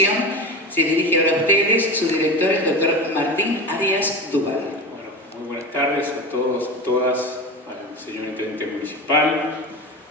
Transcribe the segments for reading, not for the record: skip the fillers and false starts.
Migración. Se dirige ahora a ustedes su director, el doctor Martín Arias Duval. Bueno, muy buenas tardes a todos, a todas, al señor intendente municipal,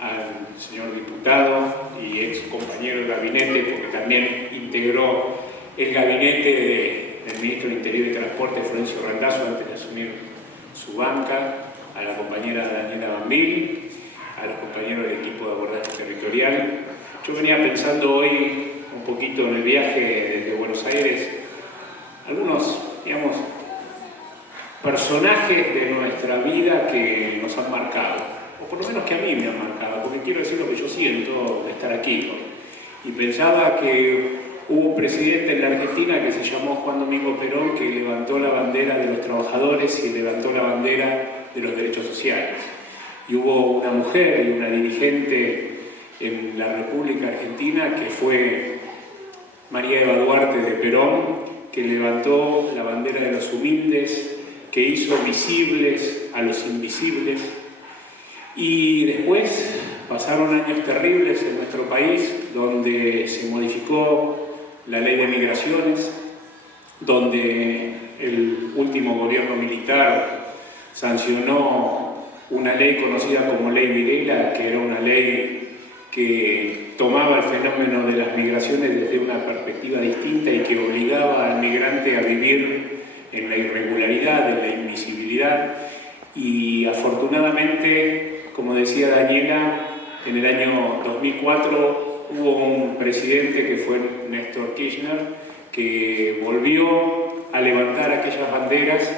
al señor diputado y ex compañero del gabinete, porque también integró el gabinete del ministro del Interior y Transporte, Florencio Randazzo, antes de asumir su banca, a la compañera Daniela Bambil, a los compañeros del equipo de abordaje territorial. Yo venía pensando hoy un poquito en el viaje desde Buenos Aires, algunos, digamos, personajes de nuestra vida que nos han marcado, o por lo menos que a mí me han marcado, porque quiero decir lo que yo siento de estar aquí, ¿no? Y pensaba que hubo un presidente en la Argentina que se llamó Juan Domingo Perón, que levantó la bandera de los trabajadores y levantó la bandera de los derechos sociales. Y hubo una mujer y una dirigente en la República Argentina que fue María Eva Duarte de Perón, que levantó la bandera de los humildes, que hizo visibles a los invisibles. Y después pasaron años terribles en nuestro país, donde se modificó la ley de migraciones, donde el último gobierno militar sancionó una ley conocida como Ley Videla, que era una ley que tomaba el fenómeno de las migraciones desde una perspectiva distinta y que obligaba al migrante a vivir en la irregularidad, en la invisibilidad. Y afortunadamente, como decía Daniela, en el año 2004 hubo un presidente que fue Néstor Kirchner, que volvió a levantar aquellas banderas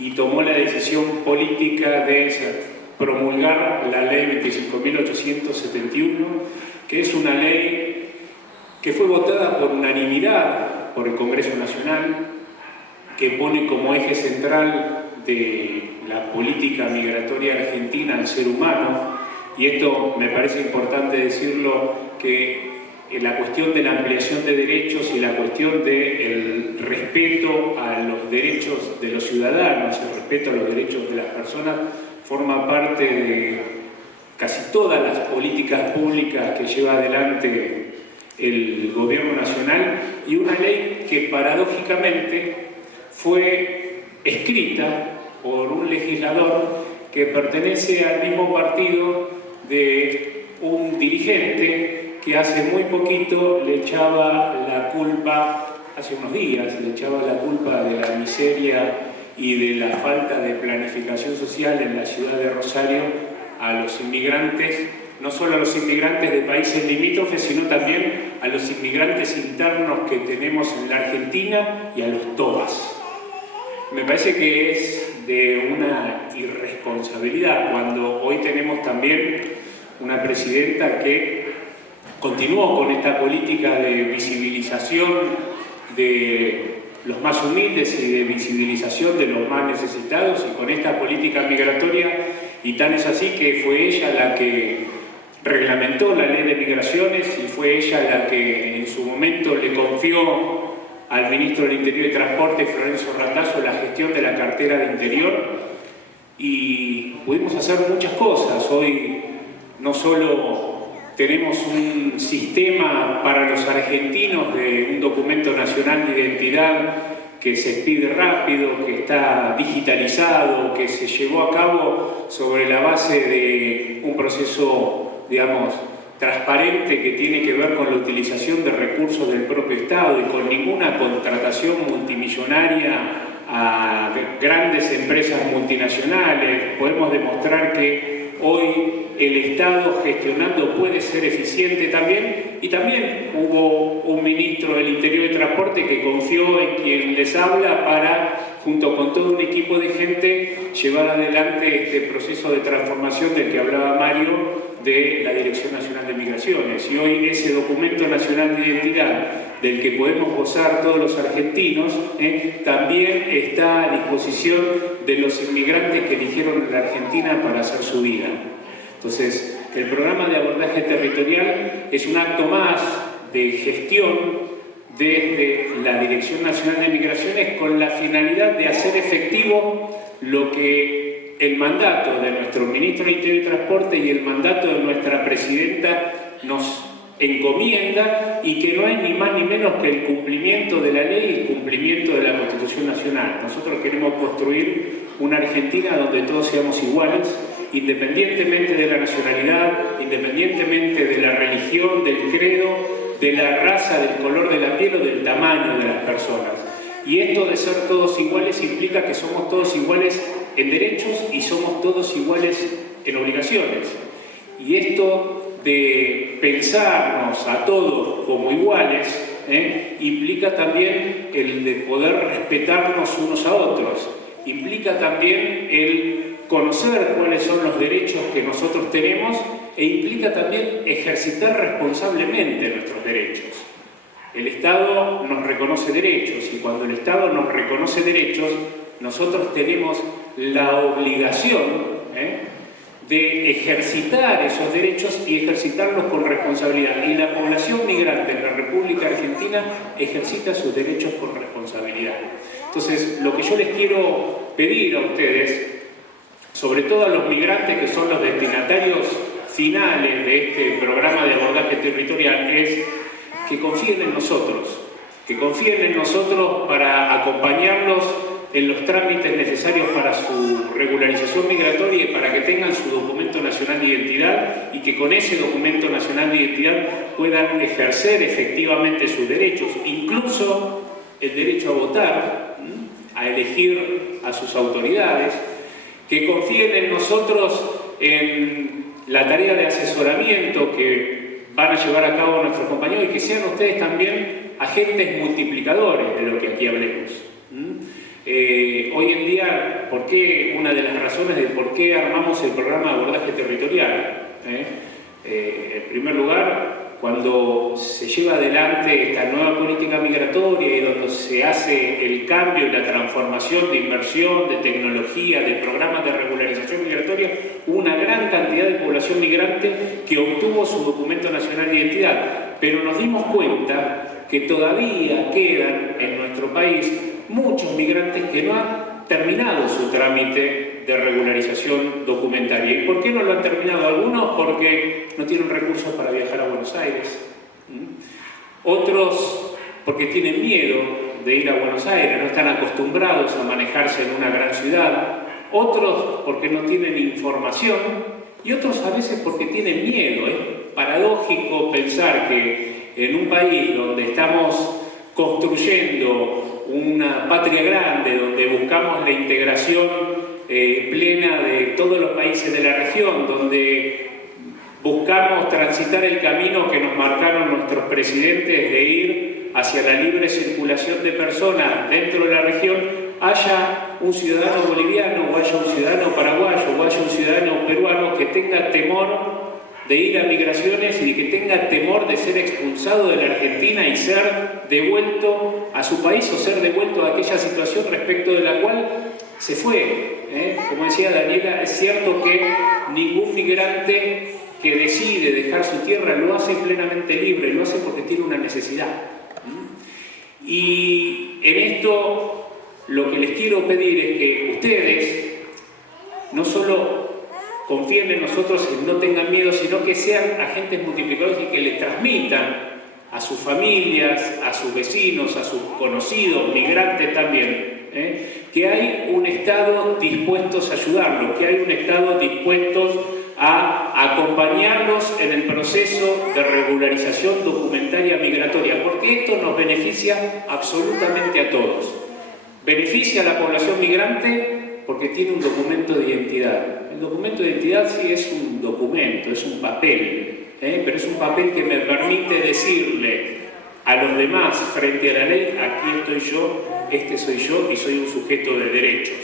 y tomó la decisión política de promulgar la ley 25.871, que es una ley que fue votada por unanimidad por el Congreso Nacional, que pone como eje central de la política migratoria argentina al ser humano. Y esto me parece importante decirlo, que la cuestión de la ampliación de derechos y la cuestión del respeto a los derechos de los ciudadanos, el respeto a los derechos de las personas, forma parte de casi todas las políticas públicas que lleva adelante el gobierno nacional, y una ley que paradójicamente fue escrita por un legislador que pertenece al mismo partido de un dirigente que hace muy poquito le echaba la culpa, hace unos días, le echaba la culpa de la miseria y de la falta de planificación social en la ciudad de Rosario a los inmigrantes, no solo a los inmigrantes de países limítrofes, sino también a los inmigrantes internos que tenemos en la Argentina y a los TOBAS. Me parece que es de una irresponsabilidad cuando hoy tenemos también una presidenta que continuó con esta política de visibilización de los más humildes y de visibilización de los más necesitados, y con esta política migratoria, y tan es así que fue ella la que reglamentó la ley de migraciones y fue ella la que en su momento le confió al ministro del Interior y Transporte, Florencio Randazzo, la gestión de la cartera de Interior, y pudimos hacer muchas cosas. Hoy no solo tenemos un sistema para los argentinos de un documento nacional de identidad que se expide rápido, que está digitalizado, que se llevó a cabo sobre la base de un proceso, digamos, transparente, que tiene que ver con la utilización de recursos del propio Estado y con ninguna contratación multimillonaria a grandes empresas multinacionales. Podemos demostrar que hoy el Estado gestionando puede ser eficiente también, y también hubo un ministro del Interior y Transporte que confió en quien les habla para, junto con todo un equipo de gente, llevar adelante este proceso de transformación del que hablaba Mario, de la Dirección Nacional de Migraciones. Y hoy ese documento nacional de identidad del que podemos gozar todos los argentinos, también está a disposición de los inmigrantes que eligieron la Argentina para hacer su vida. Entonces, el programa de abordaje territorial es un acto más de gestión desde la Dirección Nacional de Migraciones, con la finalidad de hacer efectivo lo que el mandato de nuestro ministro del Interior y Transporte y el mandato de nuestra presidenta nos encomienda y que no es ni más ni menos que el cumplimiento de la ley y el cumplimiento de la Constitución Nacional. Nosotros queremos construir una Argentina donde todos seamos iguales, independientemente de la nacionalidad, independientemente de la religión, del credo, de la raza, del color de la piel o del tamaño de las personas. Y esto de ser todos iguales implica que somos todos iguales en derechos y somos todos iguales en obligaciones. Y esto de pensarnos a todos como iguales, implica también el de poder respetarnos unos a otros, implica también el conocer cuáles son los derechos que nosotros tenemos e implica también ejercitar responsablemente nuestros derechos. El Estado nos reconoce derechos y cuando el Estado nos reconoce derechos, nosotros tenemos la obligación de ejercitar esos derechos y ejercitarlos con responsabilidad. Y la población migrante en la República Argentina ejercita sus derechos con responsabilidad. Entonces, lo que yo les quiero pedir a ustedes, sobre todo a los migrantes que son los destinatarios finales de este programa de abordaje territorial, es que confíen en nosotros, para acompañarlos en los trámites necesarios para su regularización migratoria y para que tengan su documento nacional de identidad y que con ese documento nacional de identidad puedan ejercer efectivamente sus derechos, incluso el derecho a votar, a elegir a sus autoridades, que confíen en nosotros en la tarea de asesoramiento que van a llevar a cabo nuestros compañeros y que sean ustedes también agentes multiplicadores de lo que aquí hablemos. Hoy en día, una de las razones de por qué armamos el programa de abordaje territorial. En primer lugar, cuando se lleva adelante esta nueva política migratoria y donde se hace el cambio y la transformación de inversión, de tecnología, de programas de regularización migratoria, hubo una gran cantidad de población migrante que obtuvo su documento nacional de identidad. Pero nos dimos cuenta que todavía quedan en nuestro país muchos migrantes que no han terminado su trámite de regularización documentaria. ¿Y por qué no lo han terminado? Algunos porque no tienen recursos para viajar a Buenos Aires. Otros porque tienen miedo de ir a Buenos Aires, no están acostumbrados a manejarse en una gran ciudad. Otros porque no tienen información y otros a veces porque tienen miedo. Es paradójico pensar que en un país donde estamos construyendo una patria grande, donde buscamos la integración plena de todos los países de la región, donde buscamos transitar el camino que nos marcaron nuestros presidentes de ir hacia la libre circulación de personas dentro de la región, haya un ciudadano boliviano, o haya un ciudadano paraguayo, o haya un ciudadano peruano que tenga temor de ir a migraciones y que tenga temor de ser expulsado de la Argentina y ser devuelto a su país o ser devuelto a aquella situación respecto de la cual se fue. Como decía Daniela, es cierto que ningún migrante que decide dejar su tierra lo hace plenamente libre, lo hace porque tiene una necesidad. Y en esto lo que les quiero pedir es que ustedes no solo confíen en nosotros y no tengan miedo, sino que sean agentes multiplicadores y que les transmitan a sus familias, a sus vecinos, a sus conocidos, migrantes también, que hay un Estado dispuesto a ayudarlos, que hay un Estado dispuesto a acompañarlos en el proceso de regularización documentaria migratoria, porque esto nos beneficia absolutamente a todos. Beneficia a la población migrante porque tiene un documento de identidad. El documento de identidad sí es un documento, es un papel, pero es un papel que me permite decirle a los demás frente a la ley: aquí estoy yo, este soy yo y soy un sujeto de derechos.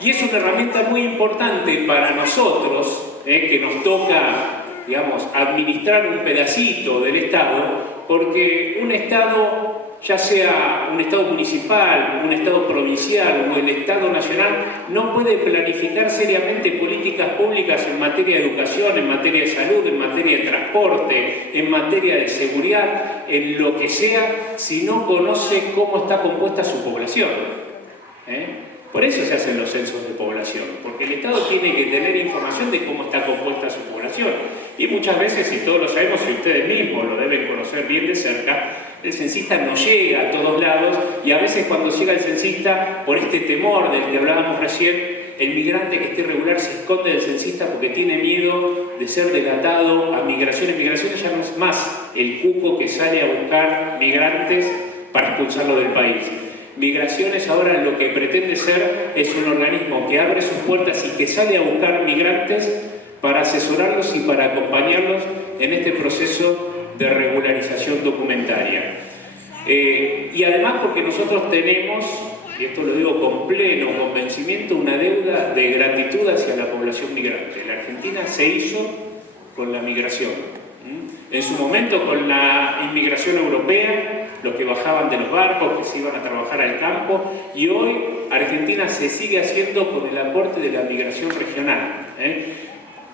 Y es una herramienta muy importante para nosotros, que nos toca, digamos, administrar un pedacito del Estado, porque un Estado, ya sea un Estado municipal, un Estado provincial o el Estado nacional, no puede planificar seriamente políticas públicas en materia de educación, en materia de salud, en materia de transporte, en materia de seguridad, en lo que sea, si no conoce cómo está compuesta su población. Por eso se hacen los censos de población, porque el Estado tiene que tener información de cómo está compuesta su población. Y muchas veces, y todos lo sabemos, y ustedes mismos lo deben conocer bien de cerca, el censista no llega a todos lados, y a veces cuando llega el censista, por este temor del que hablábamos recién, el migrante que esté irregular se esconde del censista porque tiene miedo de ser delatado a migraciones. Migraciones ya no es más el cuco que sale a buscar migrantes para expulsarlo del país. Migraciones ahora lo que pretende ser es un organismo que abre sus puertas y que sale a buscar migrantes para asesorarlos y para acompañarlos en este proceso de regularización documentaria. Y además porque nosotros tenemos, y esto lo digo con pleno convencimiento, una deuda de gratitud hacia la población migrante. La Argentina se hizo con la migración. En su momento con la inmigración europea, los que bajaban de los barcos, que se iban a trabajar al campo, y hoy Argentina se sigue haciendo con el aporte de la migración regional.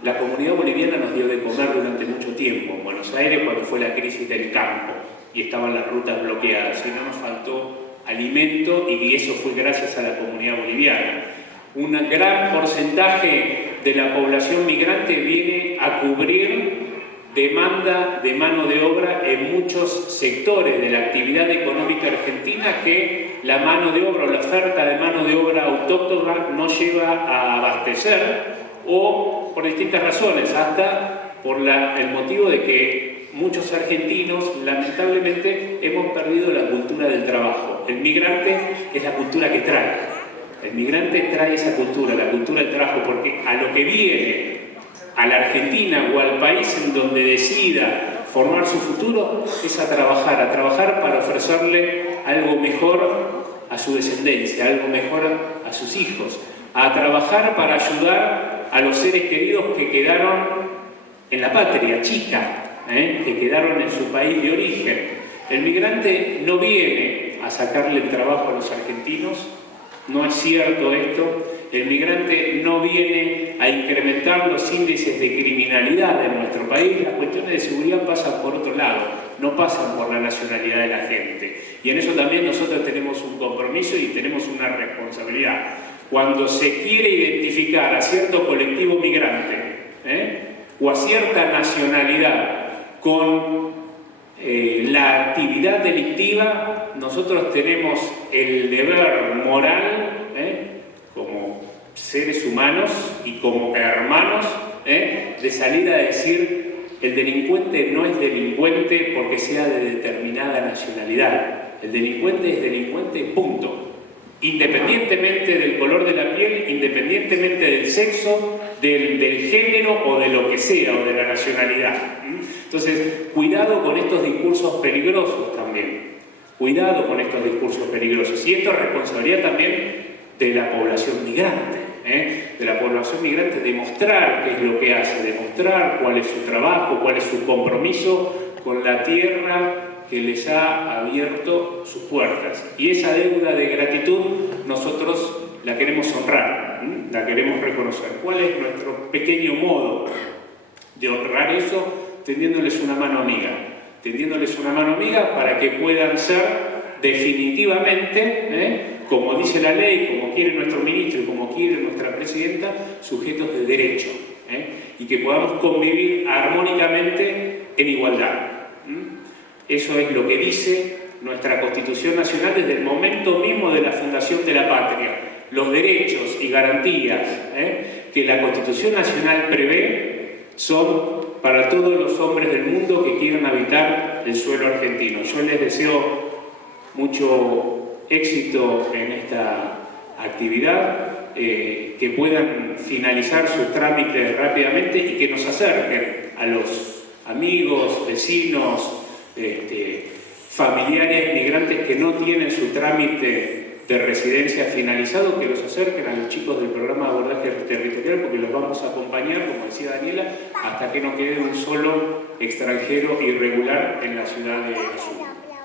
La comunidad boliviana nos dio de comer durante mucho tiempo en Buenos Aires cuando fue la crisis del campo y estaban las rutas bloqueadas y no nos faltó alimento, y eso fue gracias a la comunidad boliviana. Un gran porcentaje de la población migrante viene a cubrir demanda de mano de obra en muchos sectores de la actividad económica argentina que la mano de obra o la oferta de mano de obra autóctona no lleva a abastecer, o por distintas razones, hasta por el motivo de que muchos argentinos lamentablemente hemos perdido la cultura del trabajo. El migrante es la cultura que trae. El migrante trae esa cultura, la cultura del trabajo, porque a lo que viene a la Argentina o al país en donde decida formar su futuro es a trabajar para ofrecerle algo mejor a su descendencia, algo mejor a sus hijos, a trabajar para ayudar a los seres queridos que quedaron en la patria chica, que quedaron en su país de origen. El migrante no viene a sacarle el trabajo a los argentinos, no es cierto esto. El migrante no viene a incrementar los índices de criminalidad en nuestro país. Las cuestiones de seguridad pasan por otro lado, no pasan por la nacionalidad de la gente. Y en eso también nosotros tenemos un compromiso y tenemos una responsabilidad. Cuando se quiere identificar a cierto colectivo migrante o a cierta nacionalidad con la actividad delictiva, nosotros tenemos el deber moral como seres humanos y como hermanos de salir a decir: el delincuente no es delincuente porque sea de determinada nacionalidad. El delincuente es delincuente, punto. Independientemente del color de la piel, independientemente del sexo, del género o de lo que sea, o de la nacionalidad. Entonces, cuidado con estos discursos peligrosos también. Cuidado con estos discursos peligrosos. Y esto es responsabilidad también de la población migrante. De la población migrante, demostrar qué es lo que hace, demostrar cuál es su trabajo, cuál es su compromiso con la tierra que les ha abierto sus puertas. Y esa deuda de gratitud nosotros la queremos honrar, la queremos reconocer. ¿Cuál es nuestro pequeño modo de honrar eso? Tendiéndoles una mano amiga. Tendiéndoles una mano amiga para que puedan ser definitivamente, como dice la ley, como quiere nuestro ministro y como quiere nuestra presidenta, sujetos de derecho, y que podamos convivir armónicamente en igualdad. Eso es lo que dice nuestra Constitución Nacional desde el momento mismo de la fundación de la patria. Los derechos y garantías que la Constitución Nacional prevé son para todos los hombres del mundo que quieran habitar el suelo argentino. Yo les deseo mucho éxito en esta actividad, que puedan finalizar sus trámites rápidamente y que nos acerquen a los amigos, vecinos, familiares migrantes que no tienen su trámite de residencia finalizado, que los acerquen a los chicos del programa de abordaje territorial, porque los vamos a acompañar, como decía Daniela, hasta que no quede un solo extranjero irregular en la ciudad de Azul.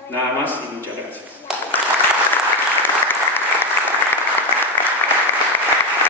Nada más y muchas gracias.